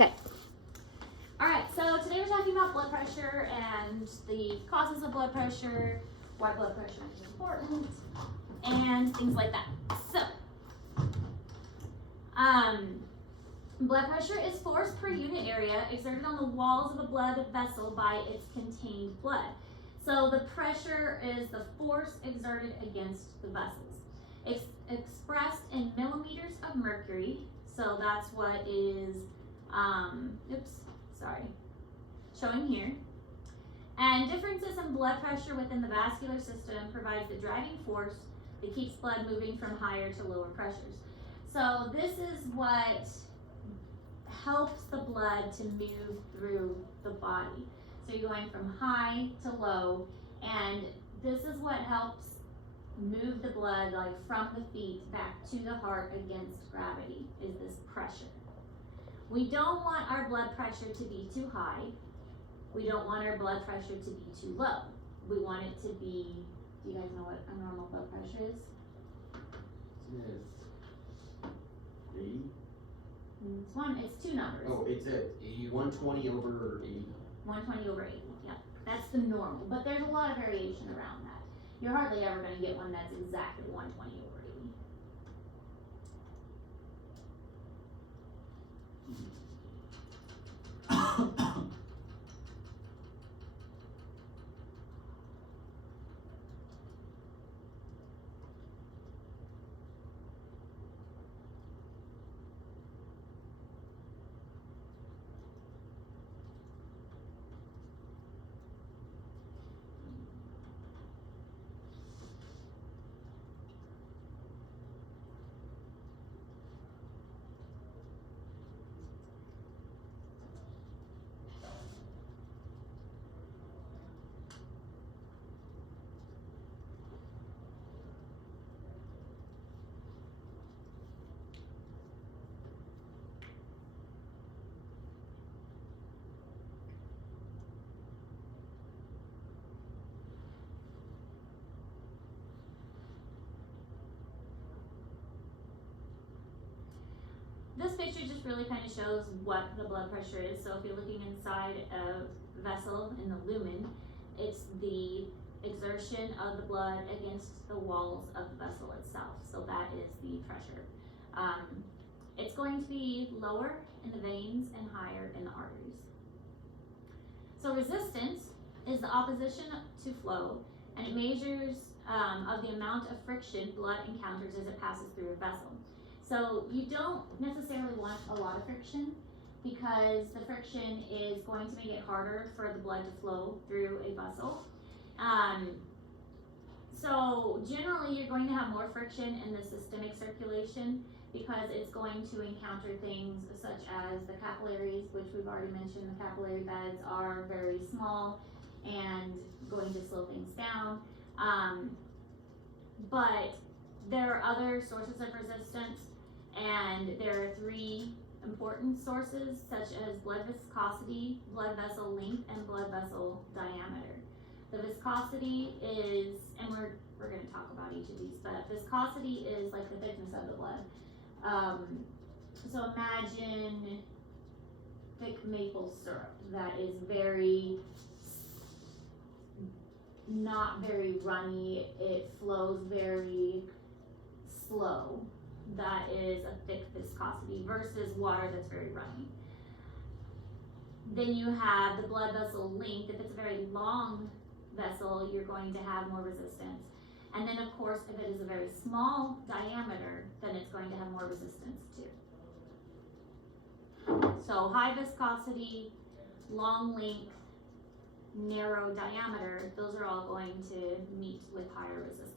Okay. All right, so today we're talking about blood pressure and the causes of blood pressure, why blood pressure is important, and things like that. So, blood pressure is force per unit area exerted on the walls of a blood vessel by its contained blood. So the pressure is the force exerted against the vessels. It's expressed in millimeters of mercury. So that's what is, showing here. And differences in blood pressure within the vascular system provides the driving force that keeps blood moving from higher to lower pressures. So this is what helps the blood to move through the body. So you're going from high to low, and this is what helps move the blood like from the feet back to the heart against gravity, is this pressure. We don't want our blood pressure to be too high. We don't want our blood pressure to be too low. We want it to be, do you guys know what a normal blood pressure is? Yes. 80? It's two numbers. Oh, it's at 120 over 80. 120 over 80, yeah. That's the normal, but there's a lot of variation around that. You're hardly ever going to get one that's exactly 120 over 80. This picture just really kind of shows what the blood pressure is. So if you're looking inside a vessel in the lumen, it's the exertion of the blood against the walls of the vessel itself. So that is the pressure. It's going to be lower in the veins and higher in the arteries. So resistance is the opposition to flow, and it measures of the amount of friction blood encounters as it passes through a vessel. So you don't necessarily want a lot of friction, because the friction is going to make it harder for the blood to flow through a vessel. So generally you're going to have more friction in the systemic circulation, because it's going to encounter things such as the capillaries, which we've already mentioned. The capillary beds are very small and going to slow things down. But there are other sources of resistance, and there are three important sources, such as blood viscosity, blood vessel length, and blood vessel diameter. The viscosity is, and we're going to talk about each of these, but viscosity is like the thickness of the blood. So imagine thick maple syrup that is not very runny. It flows very slow. That is a thick viscosity versus water that's very runny. Then you have the blood vessel length. If it's a very long vessel, you're going to have more resistance. And then of course, if it is a very small diameter, then it's going to have more resistance too. So high viscosity, long length, narrow diameter, those are all going to meet with higher resistance.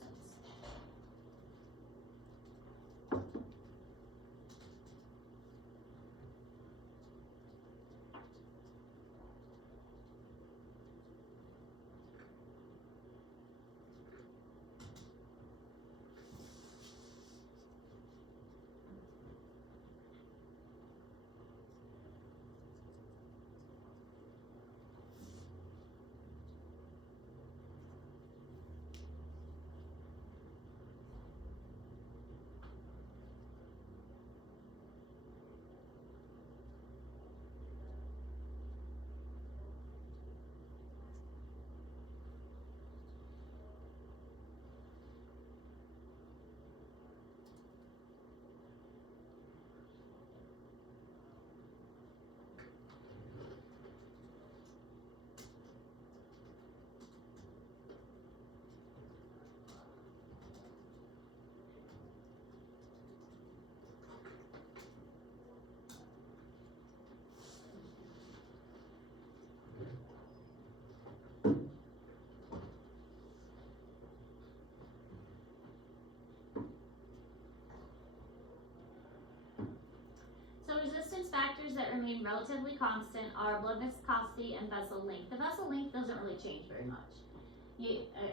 the resistance factors that remain relatively constant are blood viscosity and vessel length. The vessel length doesn't really change very much.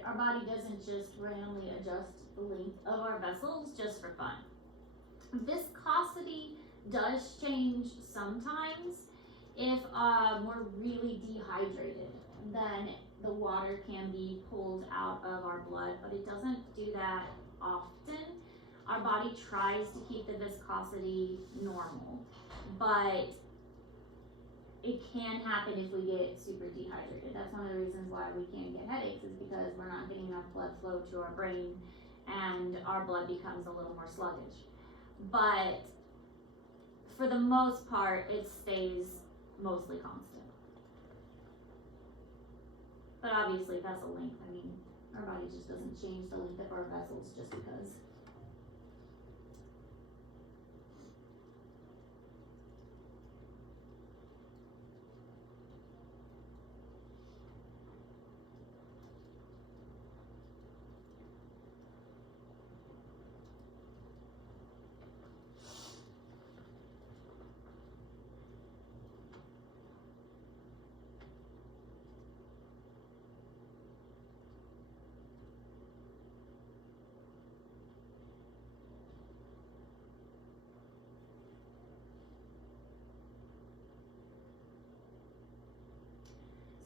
Our body doesn't just randomly adjust the length of our vessels just for fun. Viscosity does change sometimes. If we're really dehydrated, then the water can be pulled out of our blood, but it doesn't do that often. Our body tries to keep the viscosity normal, but it can happen if we get super dehydrated. That's one of the reasons why we can get headaches, is because we're not getting enough blood flow to our brain and our blood becomes a little more sluggish. But for the most part, it stays mostly constant. But obviously vessel length, I mean, our body just doesn't change the length of our vessels just because.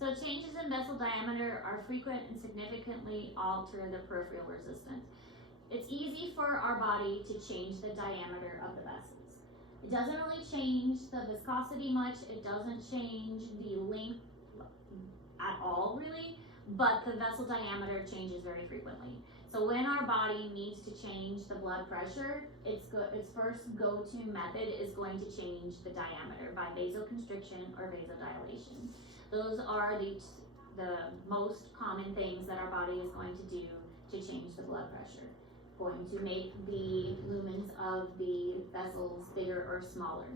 So changes in vessel diameter are frequent and significantly alter the peripheral resistance. It's easy for our body to change the diameter of the vessels. It doesn't really change the viscosity much, it doesn't change the length at all really, but the vessel diameter changes very frequently. So when our body needs to change the blood pressure, its first go-to method is going to change the diameter by vasoconstriction or vasodilation. Those are the most common things that our body is going to do to change the blood pressure. Going to make the lumens of the vessels bigger or smaller.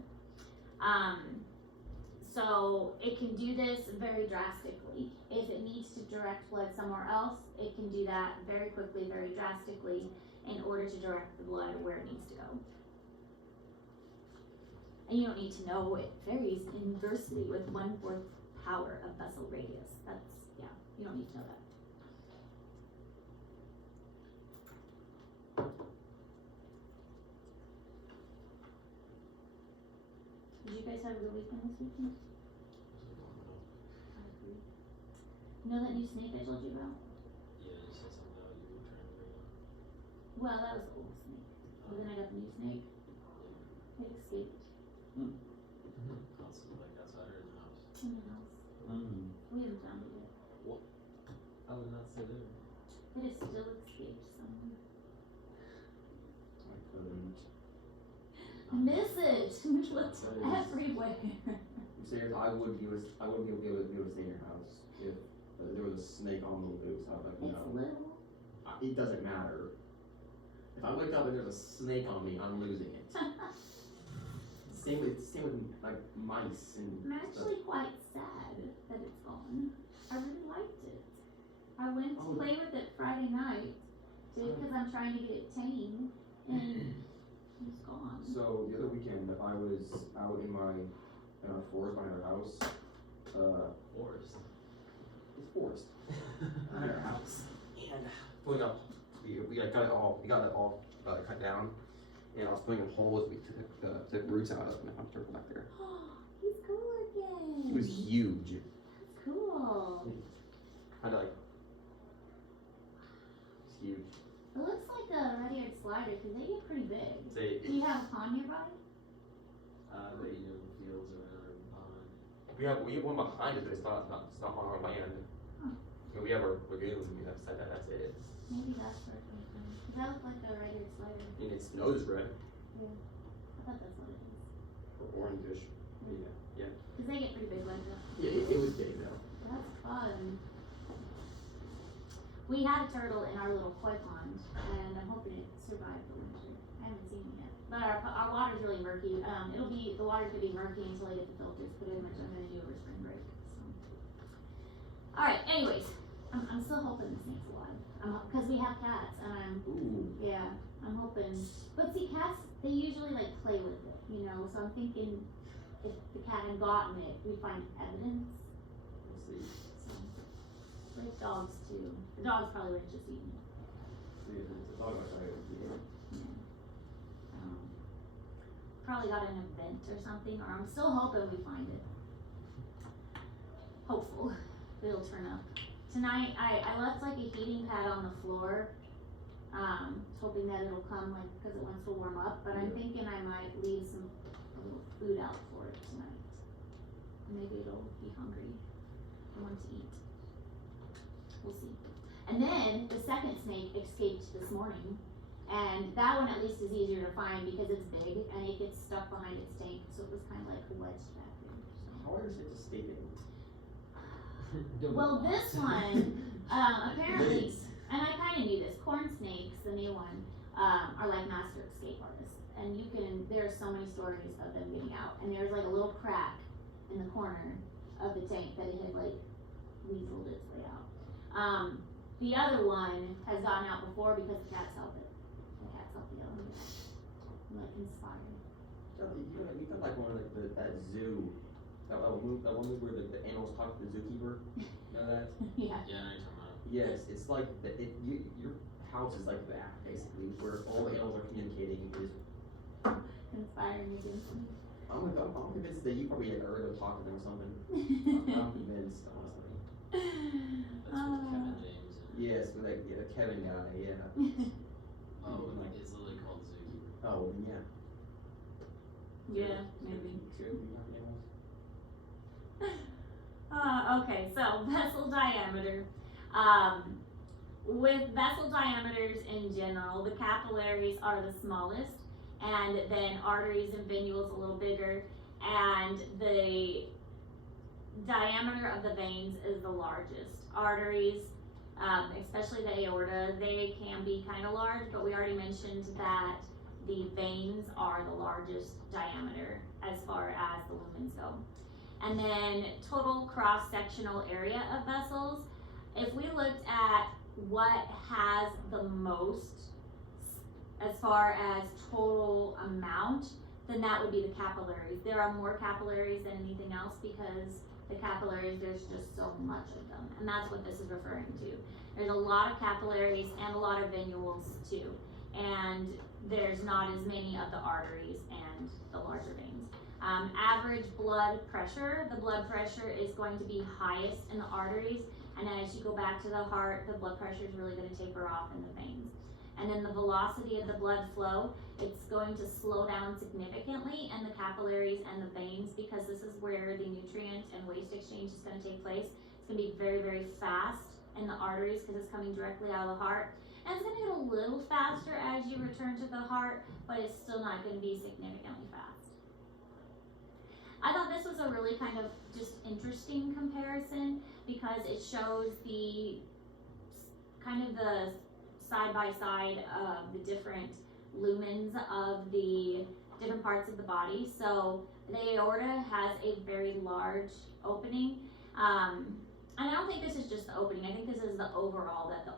So it can do this very drastically. If it needs to direct blood somewhere else, it can do that very quickly, very drastically, in order to direct the blood where it needs to go. And you don't need to know it varies inversely with 1/4 power of vessel radius. That's, yeah, you don't need to know that. Did you guys have a good weekend this weekend? I agree. You know that new snake I told you about? Yeah, you said something about you were trying to bring up. Well, that was the old snake. But then I got the new snake. It escaped Also, like outside or in the house? in the house. We haven't found it yet. I would not say there. It is still escaped somewhere. I couldn't. Miss it! It looks everywhere. Serious, I wouldn't be able to stay in your house if there was a snake on the loose. I'd like, It's no. little. It doesn't matter. If I wake up and there's a snake on me, I'm losing it. Same with like mice and I'm actually quite sad that it's gone. I really liked it. I went to play with it Friday night because I'm trying to get it tamed, and it's gone. So the other weekend, I was out in our forest behind our house. Forest. It's forest behind our house, and pulling up. We got it all cut down, and I was putting in holes. We took roots out of, and I found a turtle back there. He's cool looking. It was huge. That's cool. I had to it's huge. It looks like a red-eared slider because they get pretty big. Do you have a pond nearby? But you know, fields around our pond. We have one behind it, but it's not on our land. Huh. And we have our lagoon. We have said that's it. Maybe that's where it came from. That looked like a red-eared slider. And its nose is red Yeah. I thought that's what it is. or orangish. Yeah. Because they get pretty big like that. Yeah, it was big though. That's fun. We had a turtle in our little koi pond, and I'm hoping it survived the winter. I haven't seen it yet. But our water's really murky. The water could be murky until I get the filters put in, which I'm going to do over spring break. So. Alright, anyways. I'm still hoping the snake's alive. Because we have cats, and Ooh. I'm hoping. But see, cats, they usually like play with it. you know, so I'm thinking if the cat had gotten it, we'd find evidence. We'll see. So, like dogs too. The dogs probably would have just eaten it. See if it's a dog might try to get it. Probably got an event or something, or I'm still hoping we find it. Hopeful it'll turn up. Tonight I left like a heating pad on the floor, hoping that it'll come like because it wants to warm up, but I'm Yeah. thinking I might leave a little food out for it tonight. Maybe it'll be hungry and want to eat. We'll see. And then the second snake escaped this morning, and that one at least is easier to find because it's big and it gets stuck behind its tank, so it was kind of like wedged back there. So. How are snakes escaping? Well, this one, apparently, and I kind of knew this, corn snakes, the new one, are like master escape artists. And there are so many stories of them getting out. And there's like a little crack in the corner of the tank that it had like weaseled its way out. The other one has gotten out before because the cats help it. The cats help the other one get out. Like inspired. You got like one of like that zoo. That one movie where the animals talk to the zookeeper. Know that? Yeah. Yeah, I know you're talking about. Yes, it's like your house is like that basically, where all the animals are communicating. Is Inspiring against me. I'm convinced that you probably had heard them talking to them or something. I'm convinced, honestly. That's with Kevin James. And, Yes, with like Kevin guy, yeah. oh, like it's literally called Zookeeper. Oh, then yeah. Yeah, maybe. Seriously, animals. Okay, so vessel diameter. With vessel diameters in general, the capillaries are the smallest, and then arteries and venules a little bigger, and the diameter of the veins is the largest. Arteries, especially the aorta, they can be kind of large, but we already mentioned that the veins are the largest diameter as far as the lumens go. And then total cross-sectional area of vessels, if we looked at what has the most as far as total amount, then that would be the capillaries. There are more capillaries than anything else because the capillaries, there's just so much of them. And that's what this is referring to. There's a lot of capillaries and a lot of venules too. And there's not as many of the arteries and the larger veins. Average blood pressure, the blood pressure is going to be highest in the arteries, and as you go back to the heart, the blood pressure is really going to taper off in the veins. And then the velocity of the blood flow, it's going to slow down significantly in the capillaries and the veins because this is where the nutrient and waste exchange is going to take place. It's going to be very, very fast in the arteries because it's coming directly out of the heart. And it's going to get a little faster as you return to the heart, but it's still not going to be significantly fast. I thought this was a really kind of just interesting comparison because it shows the kind of the side by side of the different lumens of the different parts of the body. So the aorta has a very large opening. And I don't think this is just the opening. I think this is the overall that the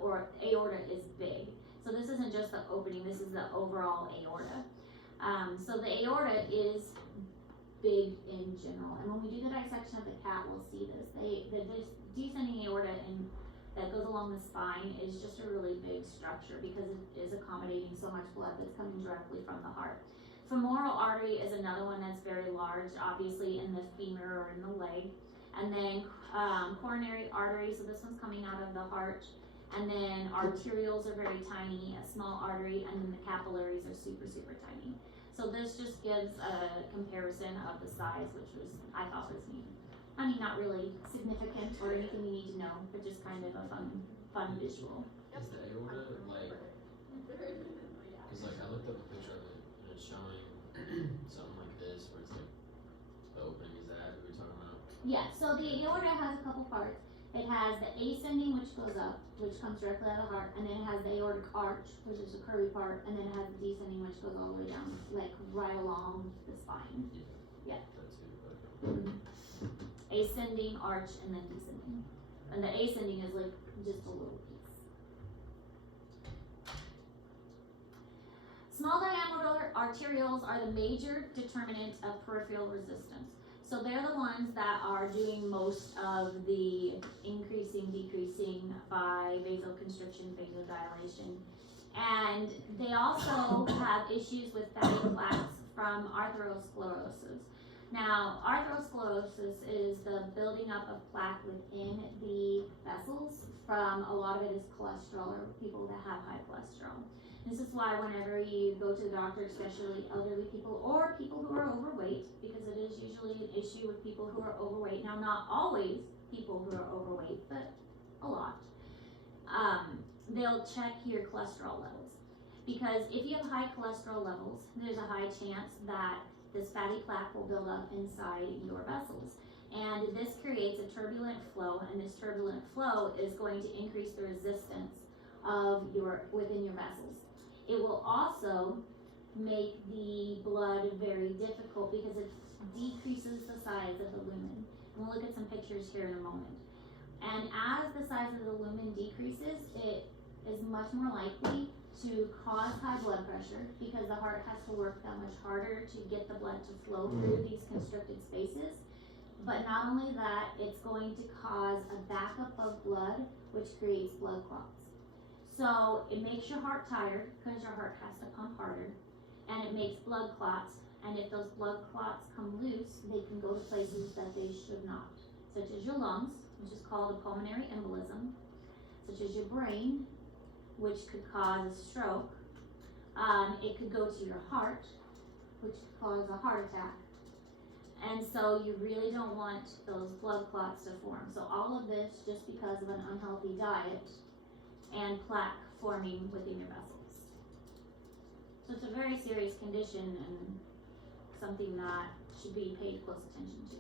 aorta is big. So this isn't just the opening, this is the overall aorta. So the aorta is big in general. And when we do the dissection of the cat, we'll see this. The descending aorta that goes along the spine is just a really big structure because it is accommodating so much blood that's coming directly from the heart. Femoral artery is another one that's very large, obviously in the femur or in the leg. And then coronary artery, so this one's coming out of the heart. And then arterioles are very tiny, a small artery, and then the capillaries are super, super tiny. So this just gives a comparison of the size, which I thought was neat. I mean, not really significant or anything you need to know, but just kind of a fun visual. Is the aorta like? Because like I looked up a picture of it and it's showing something like this, where it's like the opening is that we were talking about. Yeah. So the aorta has a couple parts. It has the ascending, which goes up, which comes directly out of the heart, and then it has the aortic arch, which is the curvy part, and then it has the descending, which goes all the way down, like right along the spine. Yeah. That too. Okay. Mm-hmm. Ascending, arch, and then descending. And the ascending is like just a little piece. Small diameter arterioles are the major determinant of peripheral resistance. So they're the ones that are doing most of the increasing, decreasing by vasoconstriction, vasodilation. And they also have issues with fatty plaques from arteriosclerosis. Now, arteriosclerosis is the building up of plaque within the vessels from, a lot of it is cholesterol, or people that have high cholesterol. This is why whenever you go to the doctor, especially elderly people or people who are overweight, because it is usually an issue with people who are overweight. Now, not always people who are overweight, but a lot. They'll check your cholesterol levels. Because if you have high cholesterol levels, there's a high chance that this fatty plaque will build up inside your vessels. And this creates a turbulent flow, and this turbulent flow is going to increase the resistance of within your vessels. It will also make the blood very difficult because it decreases the size of the lumen. And we'll look at some pictures here in a moment. And as the size of the lumen decreases, it is much more likely to cause high blood pressure because the heart has to work that much harder to get the blood to flow through these constricted spaces. But not only that, it's going to cause a backup of blood, which creates blood clots. So it makes your heart tired because your heart has to pump harder, and it makes blood clots. And if those blood clots come loose, they can go to places that they should not, such as your lungs, which is called a pulmonary embolism, such as your brain, which could cause a stroke. It could go to your heart, which could cause a heart attack. And so you really don't want those blood clots to form. So all of this just because of an unhealthy diet and plaque forming within your vessels. So it's a very serious condition and something that should be paid close attention to.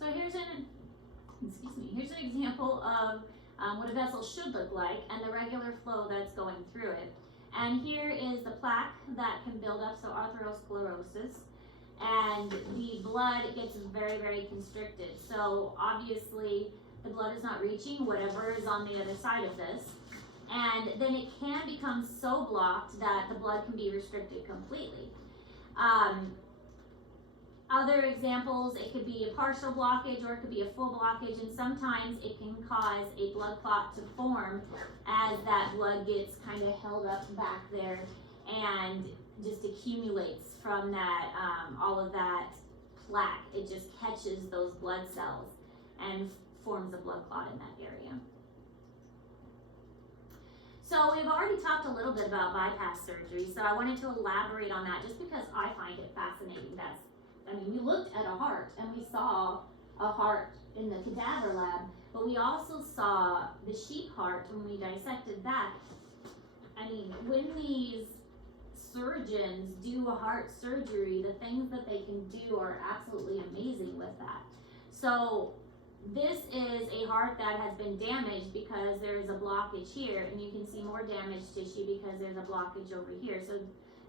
So here's an example of what a vessel should look like and the regular flow that's going through it. And here is the plaque that can build up, so arteriosclerosis, and the blood gets very, very constricted. So obviously the blood is not reaching whatever is on the other side of this. And then it can become so blocked that the blood can be restricted completely. Other examples, it could be a partial blockage or it could be a full blockage, and sometimes it can cause a blood clot to form as that blood gets kind of held up back there and just accumulates from that, all of that plaque. It just catches those blood cells and forms a blood clot in that area. So we've already talked a little bit about bypass surgery, so I wanted to elaborate on that just because I find it fascinating. We looked at a heart and we saw a heart in the cadaver lab, but we also saw the sheep heart when we dissected that. When these surgeons do a heart surgery, the things that they can do are absolutely amazing with that. So this is a heart that has been damaged because there is a blockage here, and you can see more damaged tissue because there's a blockage over here. So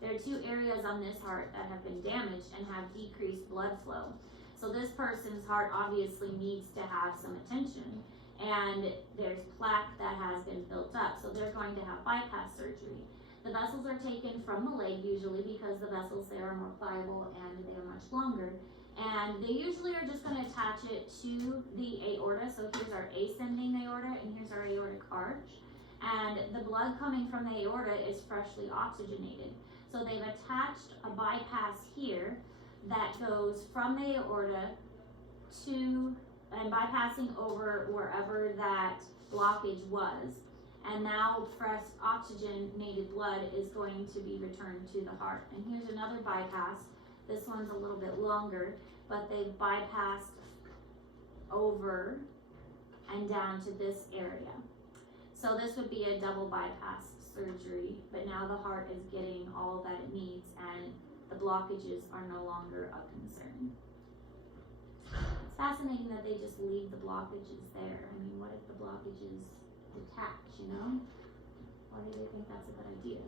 there are two areas on this heart that have been damaged and have decreased blood flow. So this person's heart obviously needs to have some attention, and there's plaque that has been built up, so they're going to have bypass surgery. The vessels are taken from the leg usually because the vessels there are more pliable and they are much longer. And they usually are just going to attach it to the aorta. So here's our ascending aorta and here's our aortic arch. And the blood coming from the aorta is freshly oxygenated. So they've attached a bypass here that goes from the aorta to, and bypassing over wherever that blockage was. And now fresh oxygenated blood is going to be returned to the heart. And here's another bypass. This one's a little bit longer, but they've bypassed over and down to this area. So this would be a double bypass surgery, but now the heart is getting all that it needs and the blockages are no longer a concern. It's fascinating that they just leave the blockages there. I mean, what if the blockages detach, you know? Why do they think that's a good idea?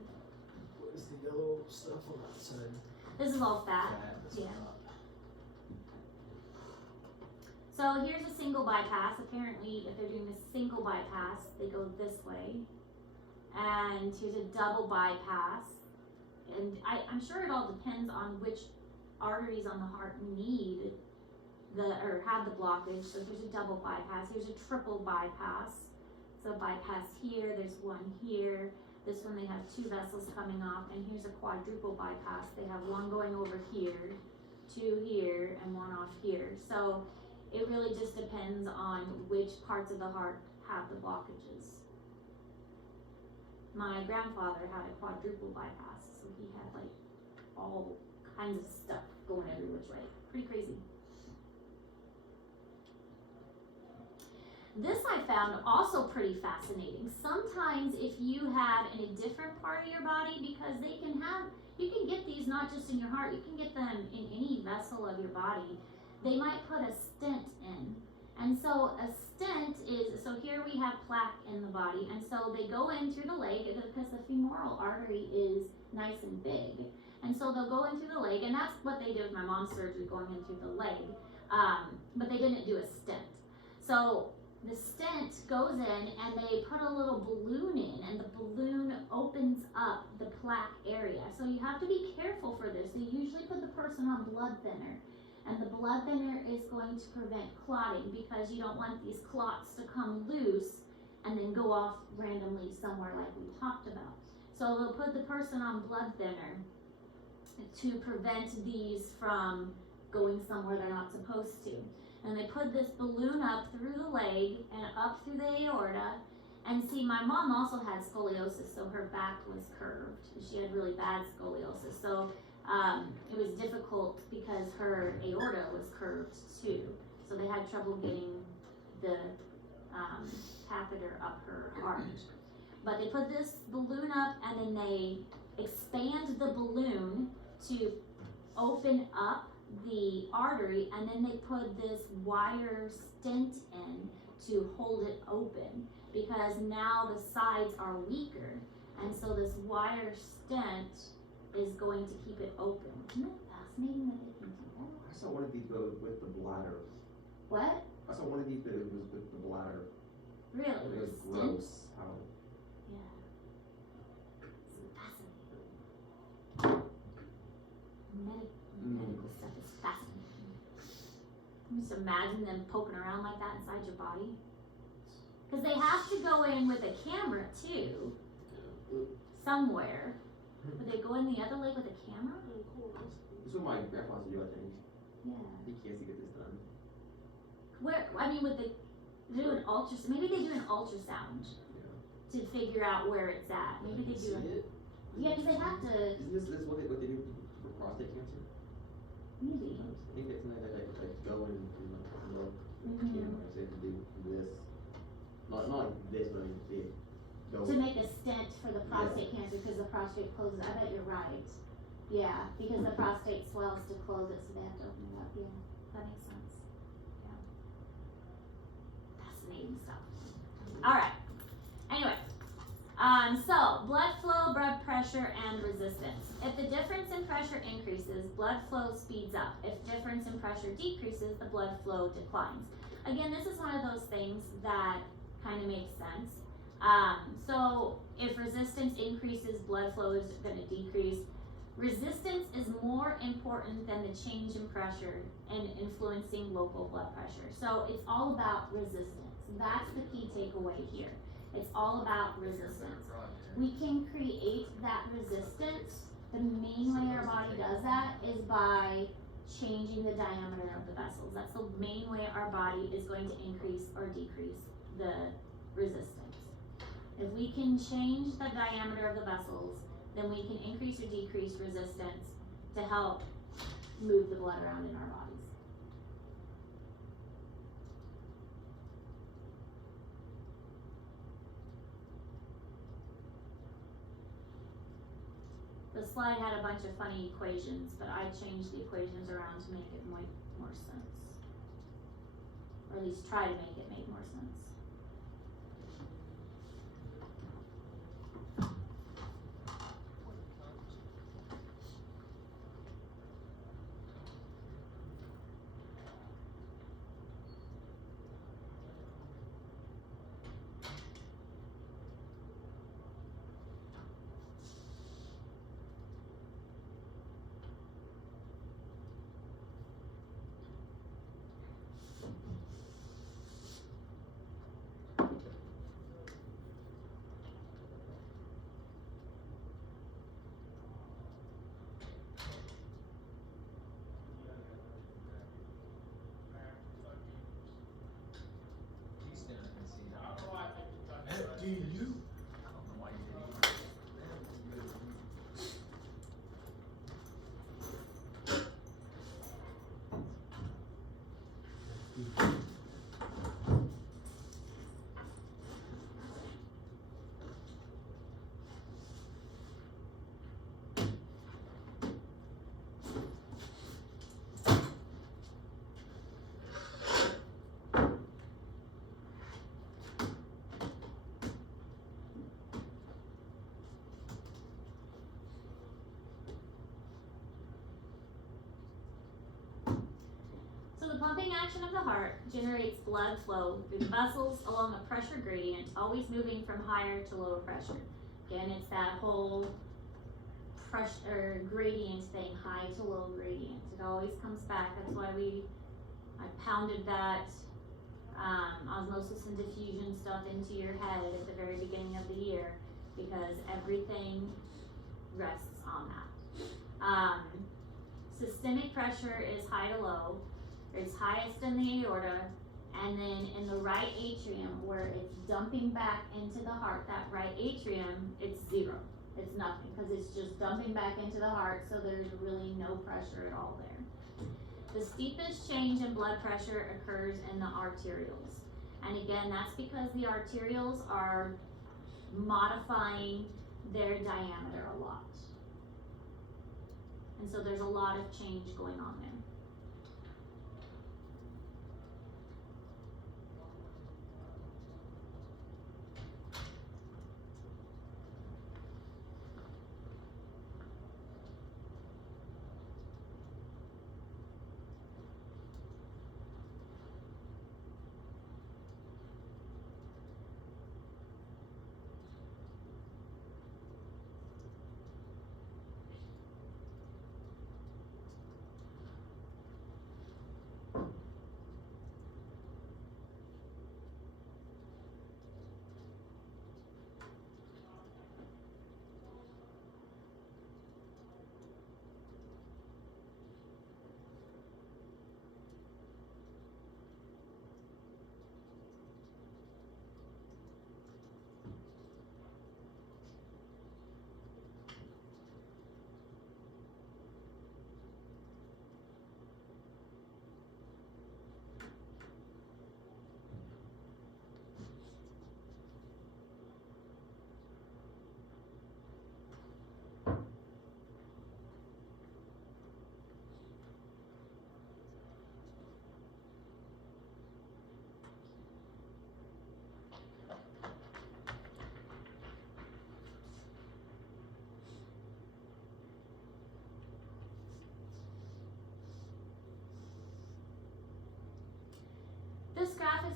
What is the yellow stuff on that side? This is all fat. That's Yeah. not- So here's a single bypass. Apparently, if they're doing a single bypass, they go this way. And here's a double bypass. And I'm sure it all depends on which arteries on the heart need or have the blockage. So here's a double bypass. Here's a triple bypass. So bypass here, there's one here. This one they have two vessels coming off, and here's a quadruple bypass. They have one going over here, two here, and one off here. So it really just depends on which parts of the heart have the blockages. My grandfather had a quadruple bypass, so he had like all kinds of stuff going every which way. Pretty crazy. This I found also pretty fascinating. Sometimes if you have in a different part of your body, because you can get these not just in your heart, you can get them in any vessel of your body. They might put a stent in. And so a stent is, so here we have plaque in the body, and so they go in through the leg because the femoral artery is nice and big. And so they'll go in through the leg, and that's what they did with my mom's surgery, going in through the leg. But they didn't do a stent. So the stent goes in and they put a little balloon in, and the balloon opens up the plaque area. So you have to be careful for this. They usually put the person on blood thinner, and the blood thinner is going to prevent clotting because you don't want these clots to come loose and then go off randomly somewhere like we talked about. So they'll put the person on blood thinner to prevent these from going somewhere they're not supposed to. And they put this balloon up through the leg and up through the aorta. And see, my mom also had scoliosis, so her back was curved. She had really bad scoliosis. So it was difficult because her aorta was curved too. So they had trouble getting the catheter up her heart. But they put this balloon up and then they expand the balloon to open up the artery, and then they put this wire stent in to hold it open because now the sides are weaker, and so this wire stent is going to keep it open. Isn't that fascinating that they can do that? I saw one of these go with the bladder. What? I saw one of these, but it was with the bladder. Really? It was Stent? gross. How? Yeah. It's fascinating. Medical stuff is fascinating. Just imagine them poking around like that inside your body. Because they have to go in with a camera too, somewhere. Would they go in the other leg with a camera? This is what my grandpa's do, I think. Yeah. He can't get this done. Where, I mean, do an ultrasound. Maybe they do an ultrasound to figure out where it's at. Maybe they do. Yeah, because they have to. Isn't this what they do for prostate cancer? Maybe. I think it's something that like go and look. Mhm. You know, say to do this. Not like this, but I mean, they go. To make a stent for the prostate cancer because the prostate closes. I bet you're right. Yeah, because the prostate swells to close it, so they have to open it up. Yeah, that makes sense. Yeah. Fascinating stuff. All right. Anyway, So blood flow, blood pressure, and resistance. If the difference in pressure increases, blood flow speeds up. If difference in pressure decreases, the blood flow declines. Again, this is one of those things that kind of makes sense. So if resistance increases, blood flow is going to decrease. Resistance is more important than the change in pressure and influencing local blood pressure. So it's all about resistance. That's the key takeaway here. It's all about resistance. We can create that resistance. The main way our body does that is by changing the diameter of the vessels. That's the main way our body is going to increase or decrease the resistance. If we can change the diameter of the vessels, then we can increase or decrease resistance to help move the blood around in our bodies. The slide had a bunch of funny equations, but I changed the equations around to make it make more sense. Or at least try to make it make more sense. FDU. So the pumping action of the heart generates blood flow through the vessels along a pressure gradient, always moving from higher to lower pressure. Again, it's that whole pressure gradient thing, high to low gradient. It always comes back. That's why I pounded that osmosis and diffusion stuff into your head at the very beginning of the year, because everything rests on that. Systemic pressure is high to low. It's highest in the aorta, and then in the right atrium, where it's dumping back into the heart, that right atrium, it's zero. It's nothing, because it's just dumping back into the heart, so there's really no pressure at all there. The steepest change in blood pressure occurs in the arterioles. And again, that's because the arterioles are modifying their diameter a lot. And so there's a lot of change going on there.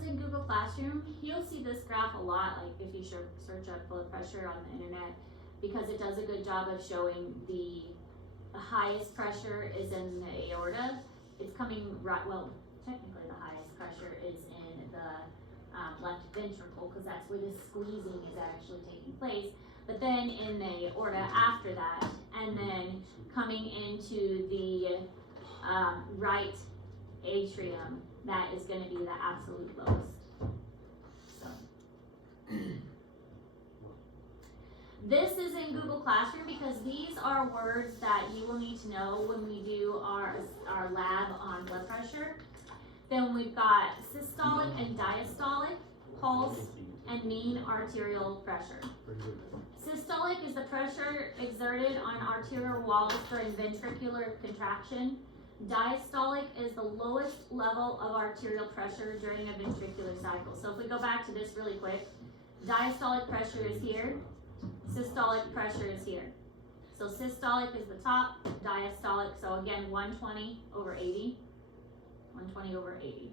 in Google Classroom, you'll see this graph a lot, like if you search up blood pressure on the internet, because it does a good job of showing the highest pressure is in the aorta. It's coming right, well, technically the highest pressure is in the left ventricle, because that's where the squeezing is actually taking place. But then in the aorta after that, and then coming into the right atrium, that is going to be the absolute lowest. So this is in Google Classroom because these are words that you will need to know when we do our lab on blood pressure. Then we've got systolic and diastolic pulse and mean arterial pressure. Systolic is the pressure exerted on arterial walls during ventricular contraction. Diastolic is the lowest level of arterial pressure during a ventricular cycle. So if we go back to this really quick, diastolic pressure is here, systolic pressure is here. So systolic is the top, diastolic, so again 120 over 80, 120 over 80.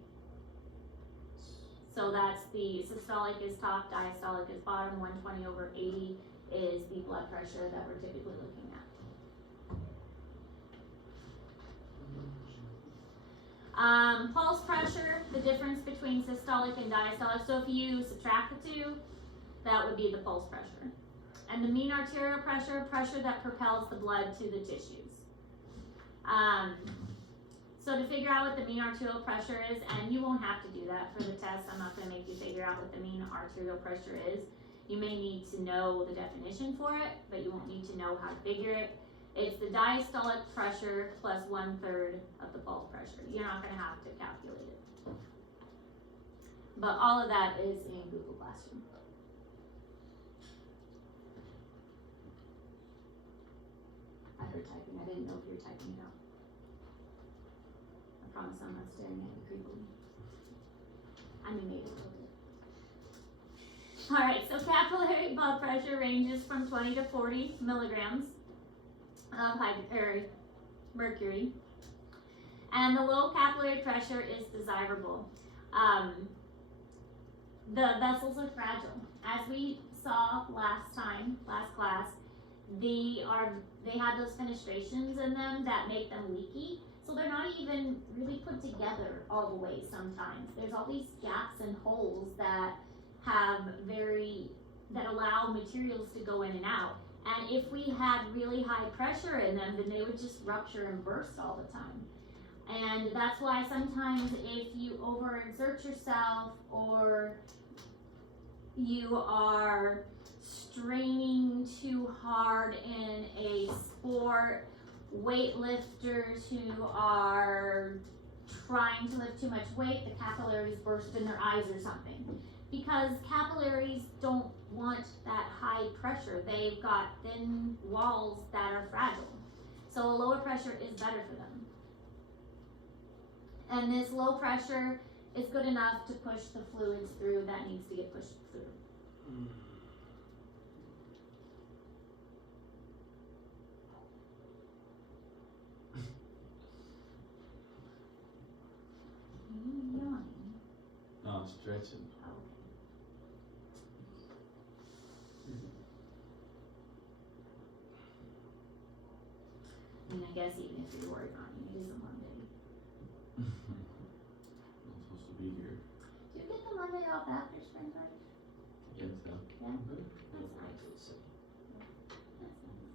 So that's the systolic is top, diastolic is bottom, 120 over 80 is the blood pressure that we're typically looking at. Pulse pressure, the difference between systolic and diastolic. So if you subtract the two, that would be the pulse pressure. And the mean arterial pressure, pressure that propels the blood to the tissues. So to figure out what the mean arterial pressure is, and you won't have to do that for the test, I'm not going to make you figure out what the mean arterial pressure is. You may need to know the definition for it, but you won't need to know how to figure it. It's the diastolic pressure plus 1/3 of the pulse pressure. You're not going to have to calculate it. But all of that is in Google Classroom. I heard typing. I didn't know if you were typing it out. I promise I'm not staring at you creepily. I'm a native of it. Alright, so capillary blood pressure ranges from 20 to 40 milligrams of mercury. And the low capillary pressure is desirable. The vessels are fragile. As we saw last class, they have those fenestrations in them that make them leaky. So they're not even really put together all the way sometimes. There's all these gaps and holes that allow materials to go in and out. And if we had really high pressure in them, then they would just rupture and burst all the time. And that's why sometimes if you overexert yourself or you are straining too hard in a sport, weightlifters who are trying to lift too much weight, the capillaries burst in their eyes or something. Because capillaries don't want that high pressure. They've got thin walls that are fragile. So a lower pressure is better for them. And this low pressure is good enough to push the fluids through that needs to get pushed through. Yawning. No, I'm stretching. I mean, I guess even if you're worried on it, it is a Monday. I'm supposed to be here. Do you get the Monday off after spring break? Yes, so. Yeah? That's nice. That's nice.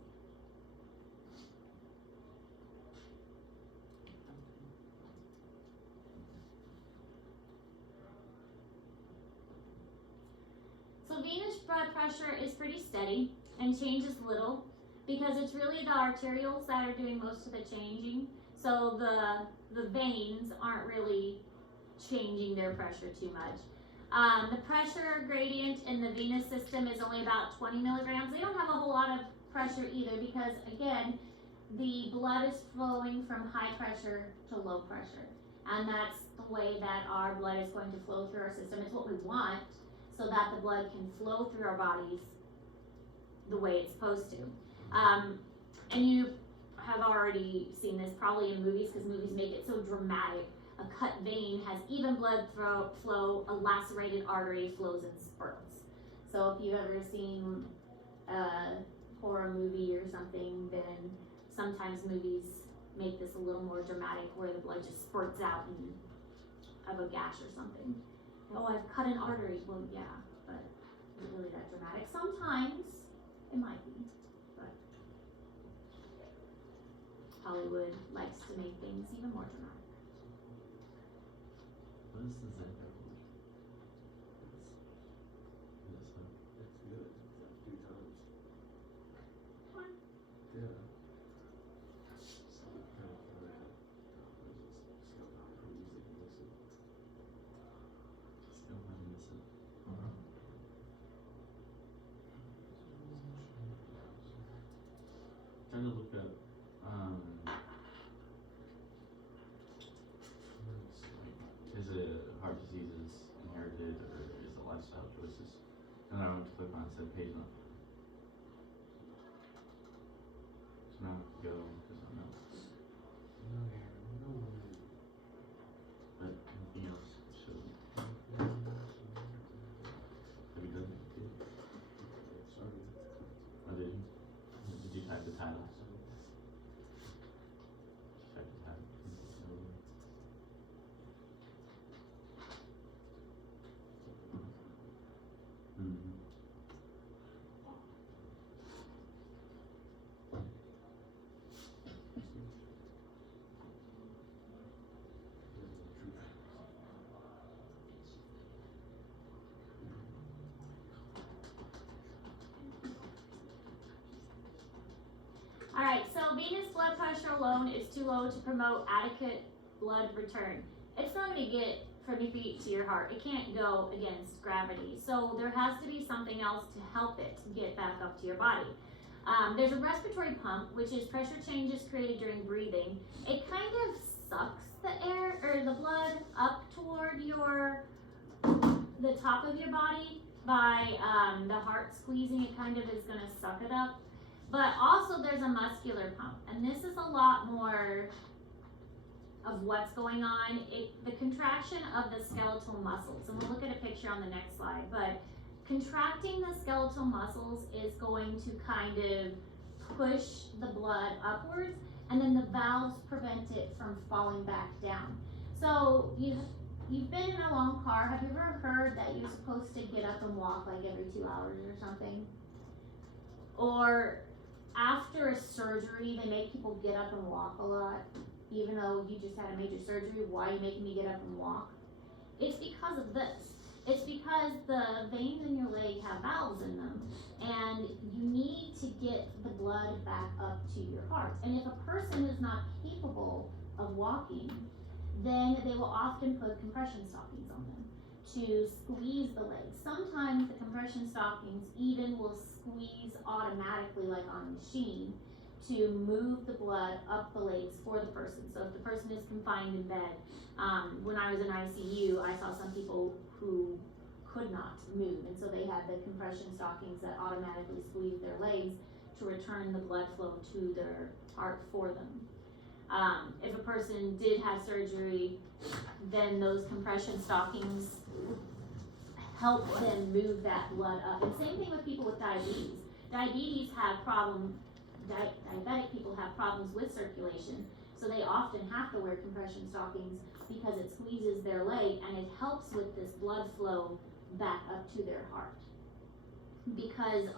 So venous blood pressure is pretty steady and changes little because it's really the arterioles that are doing most of the changing. So the veins aren't really changing their pressure too much. The pressure gradient in the venous system is only about 20 milligrams. They don't have a whole lot of pressure either because, again, the blood is flowing from high pressure to low pressure. And that's the way that our blood is going to flow through our system. It's what we want so that the blood can flow through our bodies the way it's supposed to. And you have already seen this probably in movies because movies make it so dramatic. A cut vein has even blood flow, a lacerated artery flows in spurts. So if you've ever seen a horror movie or something, then sometimes movies make this a little more dramatic where the blood just spurts out of a gash or something. Oh, I've cut an artery. Well, yeah, but is it really that dramatic? Sometimes it might be, but Hollywood likes to make things even more dramatic. What is the Zen revolution? That's good. That's 3 times. Yeah. Still not innocent. Trying to look up, is it heart diseases inherited or is it lifestyle choices? And I went to click on it, it said page not. So now I have to go because I'm not. But anything else shows it. Have you done it? Oh, did you? Did you type the title? Just type the title. Mm-hmm. Alright, so venous blood pressure alone is too low to promote adequate blood return. It's not going to get from your feet to your heart. It can't go against gravity. So there has to be something else to help it get back up to your body. There's a respiratory pump, which is pressure changes created during breathing. It kind of sucks the air or the blood up toward the top of your body by the heart squeezing. It kind of is going to suck it up. But also there's a muscular pump, and this is a lot more of what's going on. The contraction of the skeletal muscles, and we'll look at a picture on the next slide, but contracting the skeletal muscles is going to kind of push the blood upwards, and then the valves prevent it from falling back down. So you've been in a long car. Have you ever heard that you're supposed to get up and walk like every 2 hours or something? Or after a surgery, they make people get up and walk a lot, even though you just had a major surgery. Why are you making me get up and walk? It's because of this. It's because the veins in your leg have valves in them, and you need to get the blood back up to your heart. And if a person is not capable of walking, then they will often put compression stockings on them to squeeze the legs. Sometimes the compression stockings even will squeeze automatically, like on a machine, to move the blood up the legs for the person. So if the person is confined in bed, when I was in ICU, I saw some people who could not move, and so they had the compression stockings that automatically squeeze their legs to return the blood flow to their heart for them. If a person did have surgery, then those compression stockings help them move that blood up. And same thing with people with diabetes. Diabetic people have problems with circulation, so they often have to wear compression stockings because it squeezes their leg and it helps with this blood flow back up to their heart. Because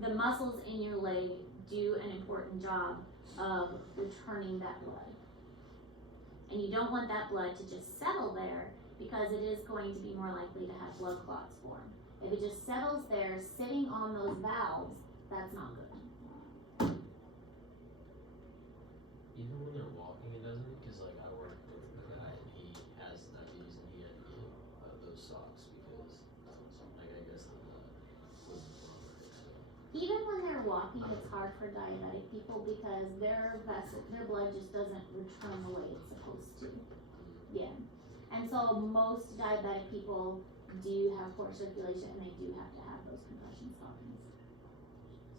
the muscles in your leg do an important job of returning that blood. And you don't want that blood to just settle there, because it is going to be more likely to have blood clots form. If it just settles there, sitting on those valves, that's not good. Even when they're walking, it doesn't, because like I work with a guy and he has diabetes and he had to get those socks because like I guess the blood wasn't flowing right. So Even when they're walking, it's hard for diabetic people because their blood just doesn't return the way it's supposed to. Yeah. And so most diabetic people do have poor circulation, and they do have to have those compression stockings.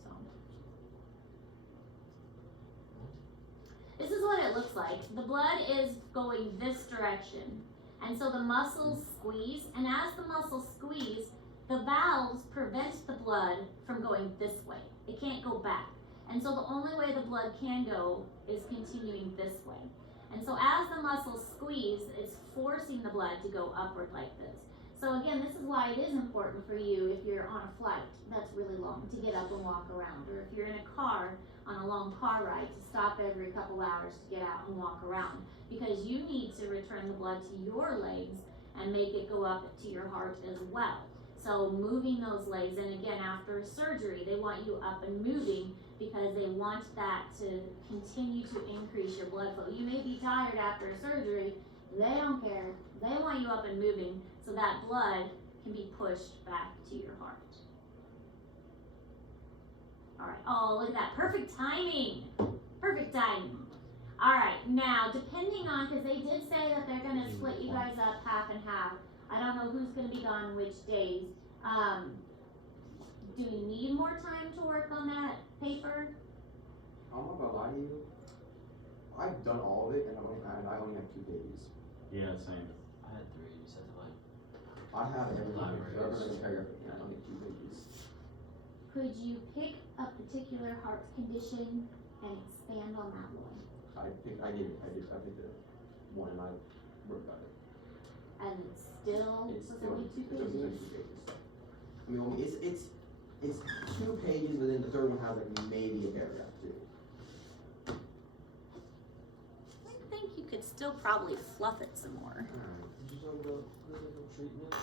So this is what it looks looks like. The blood is going this direction. And so the muscles squeeze, and as the muscles squeeze, the valves prevent the blood from going this way. It can't go back. And so the only way the blood can go is continuing this way. And so as the muscles squeeze, it's forcing the blood to go upward like this. So again, this is why it is important for you if you're on a flight that's really long to get up and walk around, or if you're in a car on a long car ride to stop every couple hours to get out and walk around, because you need to return the blood to your legs and make it go up to your heart as well. So moving those legs, and again, after surgery, they want you up and moving because they want that to continue to increase your blood flow. You may be tired after a surgery, they don't care. They want you up and moving so that blood can be pushed back to your heart. All right, oh, look at that, perfect timing. Perfect timing. All right, now, depending on, because they did say that they're gonna split you guys up half and half. I don't know who's gonna be gone which days. Do you need more time to work on that paper? I'm not gonna lie to you. I've done all of it, and I only have 2 pages. Yeah, same. I had 3, you said to like, I have everything, Library. every paragraph, and I only have 2 pages. Could you pick a particular heart condition and expand on that one? I picked it one, and I wrote about it. And it's still, It's was still, only 2 it's only pages? 2 pages. I mean, it's 2 pages, but then the third one has like maybe a paragraph too. I think you could still probably fluff it some more. Alright. Did you talk about clinical treatment?